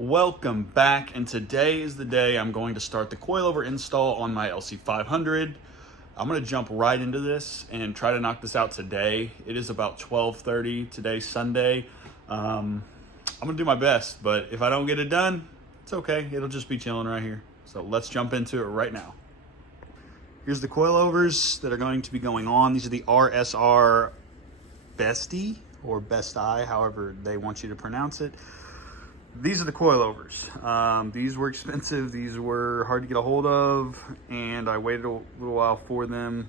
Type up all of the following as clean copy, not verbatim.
Welcome back, and today is the day I'm going to start the coilover install on my LC500. I'm going to jump right into this and try to knock this out today. It is about 12:30 today, Sunday. I'm going to do my best, but if I don't get it done, it's okay. It'll just be chilling right here. So let's jump into it right now. Here's the coilovers that are going to be going on. These are the RSR Bestie or Best Eye, however they want you to pronounce it. These are the coilovers. These were expensive. These were hard to get a hold of, and I waited a little while for them.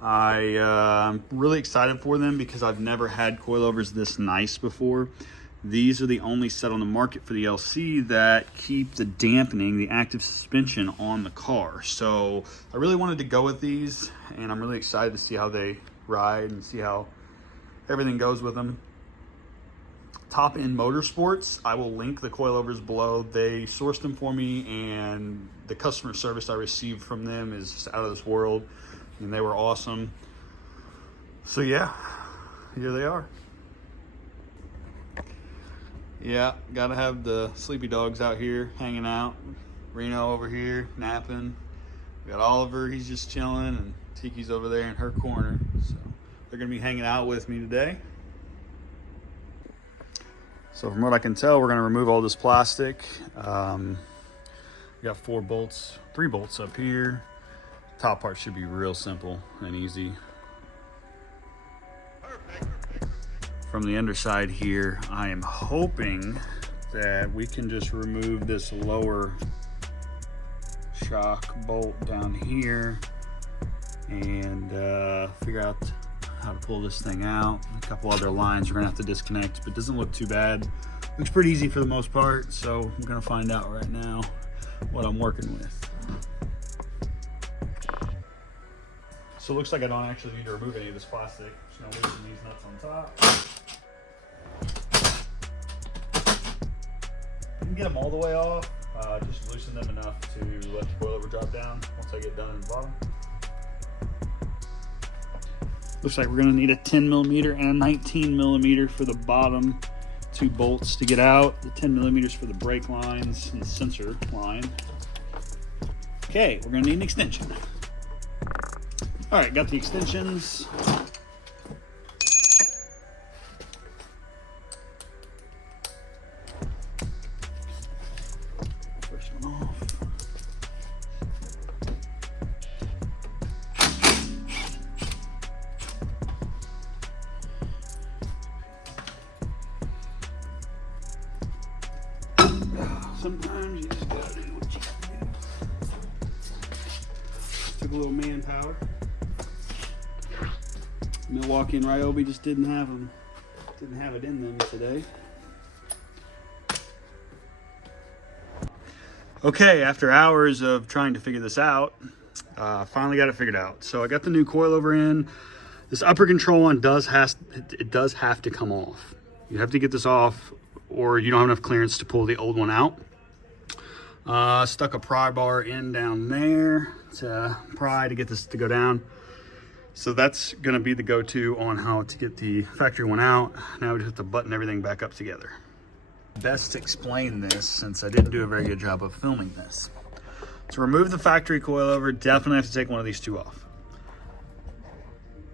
I'm really excited for them because I've never had coilovers this nice before. These are the only set on the market for the LC that keep the dampening, the active suspension on the car. So I really wanted to go with these, and I'm really excited to see how they ride and see how everything goes with them. Top End Motorsports, I will link the coilovers below. They sourced them for me, and the customer service I received from them is just out of this world, and they were awesome. So yeah, here they are. Yeah, gotta have the sleepy dogs out here hanging out. Reno over here napping. We got Oliver, he's just chilling, and Tiki's over there in her corner. So they're gonna be hanging out with me today. So from what I can tell, we're going to remove all this plastic. We got 3 bolts up here. Top part should be real simple and easy. From the underside here, I am hoping that we can just remove this lower shock bolt down here and figure out how to pull this thing out. A couple other lines we're gonna have to disconnect, but it doesn't look too bad. Looks pretty easy for the most part, so we're gonna find out right now what I'm working with. So it looks like I don't actually need to remove any of this plastic. Just gonna loosen these nuts on top. You can get them all the way off, just loosen them enough to let the coilover drop down once I get done in the bottom. Looks like we're gonna need a 10mm and a 19mm for the bottom 2 bolts to get out. The 10mm for the brake lines and the sensor line. Okay, we're gonna need an extension. All right, got the extensions. First one off. Sometimes you just gotta do what you gotta do. Took a little manpower. Milwaukee and Ryobi just didn't have it in them today. Okay, after hours of trying to figure this out, finally got it figured out. So I got the new coilover in. This upper control one does have to come off. You have to get this off, or you don't have enough clearance to pull the old one out. Stuck a pry bar in down there to pry to get this to go down. So that's gonna be the go-to on how to get the factory one out. Now we just have to button everything back up together. Best to explain this, since I didn't do a very good job of filming this. To remove the factory coilover, definitely have to take one of these 2 off.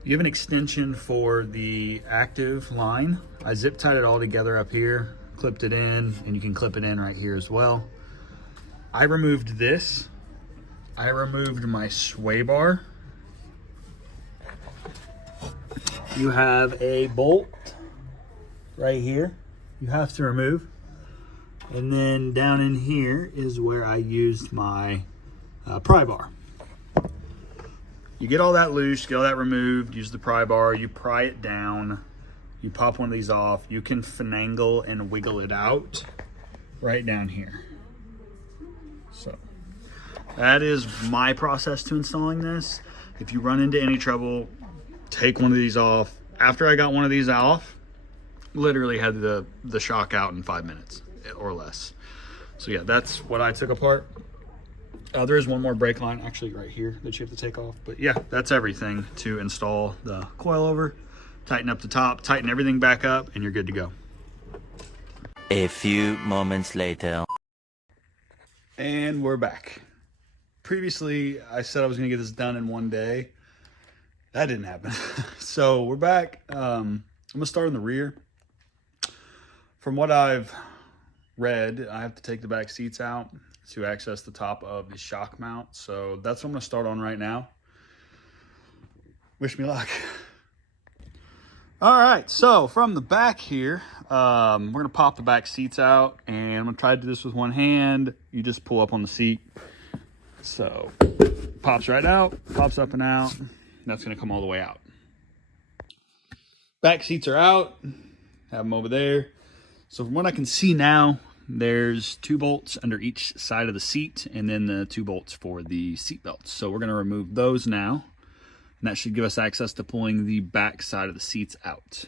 You have an extension for the active line. I zip tied it all together up here, clipped it in, and you can clip it in right here as well. I removed this. I removed my sway bar. You have a bolt right here you have to remove. And then down in here is where I used my pry bar. You get all that loose, get all that removed, use the pry bar, you pry it down, you pop one of these off, you can finagle and wiggle it out right down here. So that is my process to installing this. If you run into any trouble, take one of these off. After I got one of these off, literally had the shock out in 5 minutes or less. So yeah, that's what I took apart. There is one more brake line actually right here that you have to take off. But yeah, that's everything to install the coilover. Tighten up the top, tighten everything back up, and you're good to go. A few moments later. And we're back. Previously, I said I was gonna get this done in one day. That didn't happen. So we're back. I'm gonna start in the rear. From what I've read, I have to take the back seats out to access the top of the shock mount. So that's what I'm gonna start on right now. Wish me luck. All right, so from the back here, we're gonna pop the back seats out, and I'm gonna try to do this with one hand. You just pull up on the seat. So pops right out, pops up and out. That's gonna come all the way out. Back seats are out, have them over there. So from what I can see now, there's 2 bolts under each side of the seat, and then the 2 bolts for the seat belts. So we're gonna remove those now. And that should give us access to pulling the back side of the seats out.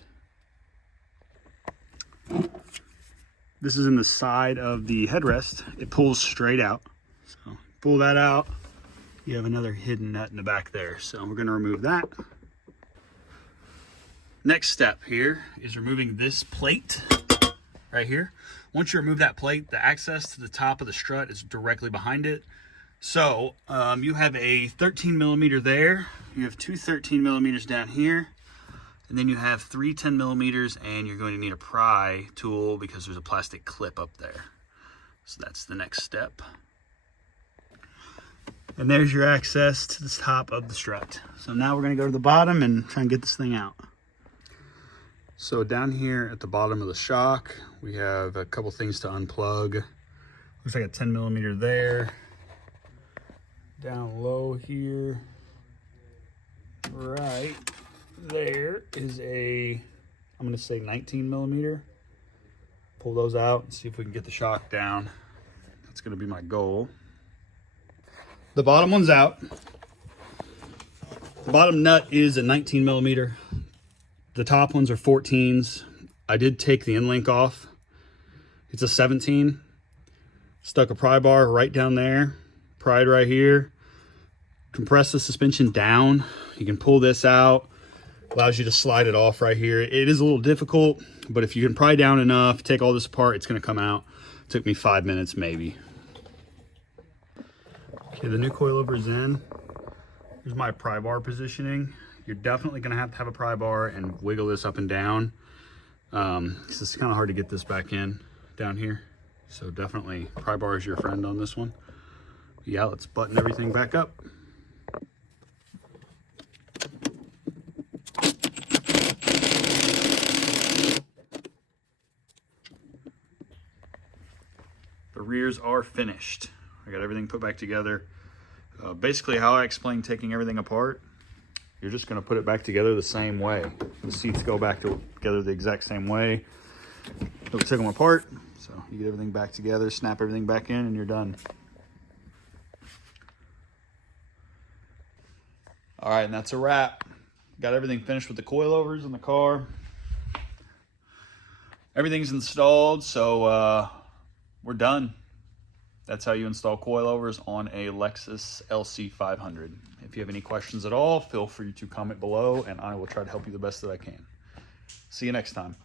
This is in the side of the headrest. It pulls straight out. So pull that out. You have another hidden nut in the back there. So we're gonna remove that. Next step here is removing this plate right here. Once you remove that plate, the access to the top of the strut is directly behind it. So you have a 13 millimeter there, you have 2 13 millimeters down here, and then you have 3 10 millimeters, and you're going to need a pry tool because there's a plastic clip up there. So that's the next step. And there's your access to the top of the strut. So now we're going to go to the bottom and try and get this thing out. So down here at the bottom of the shock, we have a couple things to unplug. Looks like a 10 millimeter there. Down low here, right there is a, I'm gonna say 19 millimeter. Pull those out and see if we can get the shock down. That's gonna be my goal. The bottom one's out. The bottom nut is a 19 millimeter. The top ones are 14s. I did take the end link off. It's a 17. Stuck a pry bar right down there. Pried right here. Compress the suspension down. You can pull this out. Allows you to slide it off right here. It is a little difficult, but if you can pry down enough, take all this apart, it's gonna come out. It took me 5 minutes maybe. Okay, the new coilover's in. Here's my pry bar positioning. You're definitely gonna have to have a pry bar and wiggle this up and down. It's kind of hard to get this back in down here. So definitely pry bar is your friend on this one. Yeah, let's button everything back up. The rears are finished. I got everything put back together. Basically how I explained taking everything apart, you're just gonna put it back together the same way. The seats go back together the exact same way. So we took them apart, so you get everything back together, snap everything back in, and you're done. All right, and that's a wrap. Got everything finished with the coilovers in the car. Everything's installed, so we're done. That's how you install coilovers on a Lexus LC500. If you have any questions at all, feel free to comment below, and I will try to help you the best that I can. See you next time.